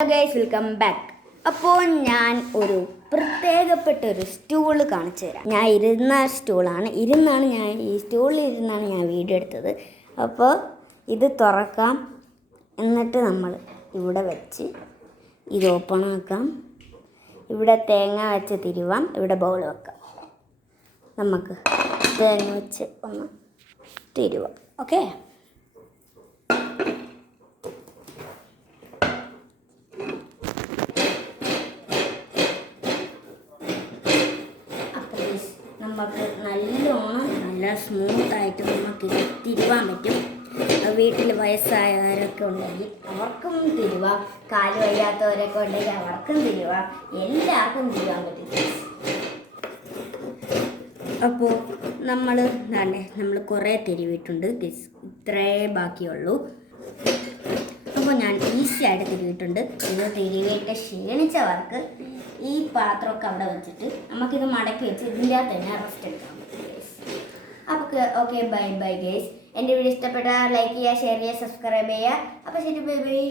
Hello guys, welcome back. അപ്പോൾ ഞാൻ ഒരു പ്രത്യേകപ്പെട്ട ഒരു സ്റ്റൂള് കാണിച്ചു തരാം. ഞാൻ ഈ സ്റ്റൂളിൽ ഇരുന്നാണ് ഞാൻ വീഡിയോ എടുത്തത്. അപ്പോൾ ഇത് തുറക്കാം, എന്നിട്ട് നമ്മൾ ഇവിടെ വെച്ച് ഇത് ഓപ്പൺ ആക്കാം. ഇവിടെ തേങ്ങ വെച്ച് തിരുവാം, ഇവിടെ ബൗൾ വെക്കാം. നമുക്ക് തേങ്ങ വെച്ച് ഒന്ന് തിരുവാം. ഓക്കെ, നമുക്ക് നല്ല സ്മൂത്തായിട്ട് നമുക്ക് തിരുവാൻ പറ്റും. വീട്ടിൽ വയസ്സായവരൊക്കെ ഉണ്ടെങ്കിൽ അവർക്കും തിരുവാം, കാല് വയ്യാത്തവരൊക്കെ ഉണ്ടെങ്കിൽ അവർക്കും തിരുവാം, എല്ലാവർക്കും തിരുവാൻ പറ്റും. അപ്പോൾ നമ്മൾ കുറേ തിരുവിയിട്ടുണ്ട്. ഇത്രേ ബാക്കിയുള്ളൂ. അപ്പോൾ ഞാൻ ഈസി ആയിട്ട് തിരുവിയിട്ടുണ്ട്. ഇത് തിരുവിയിട്ട് ക്ഷീണിച്ചവർക്ക് ഈ പാത്രമൊക്കെ അവിടെ വെച്ചിട്ട് നമുക്കിത് മടക്കി വെച്ച് ഇതിൻ്റെ അകത്ത് തന്നെ റെസ്റ്റ് എടുക്കാൻ പറ്റും ഗൈസ്. അപ്പോൾ ഓക്കെ, ബൈ ഗൈസ്. എൻ്റെ വീഡിയോ ഇഷ്ടപ്പെട്ടാൽ ലൈക്ക് ചെയ്യുക, ഷെയർ ചെയ്യുക, സബ്സ്ക്രൈബ് ചെയ്യുക. അപ്പോൾ ശരി, ബൈ.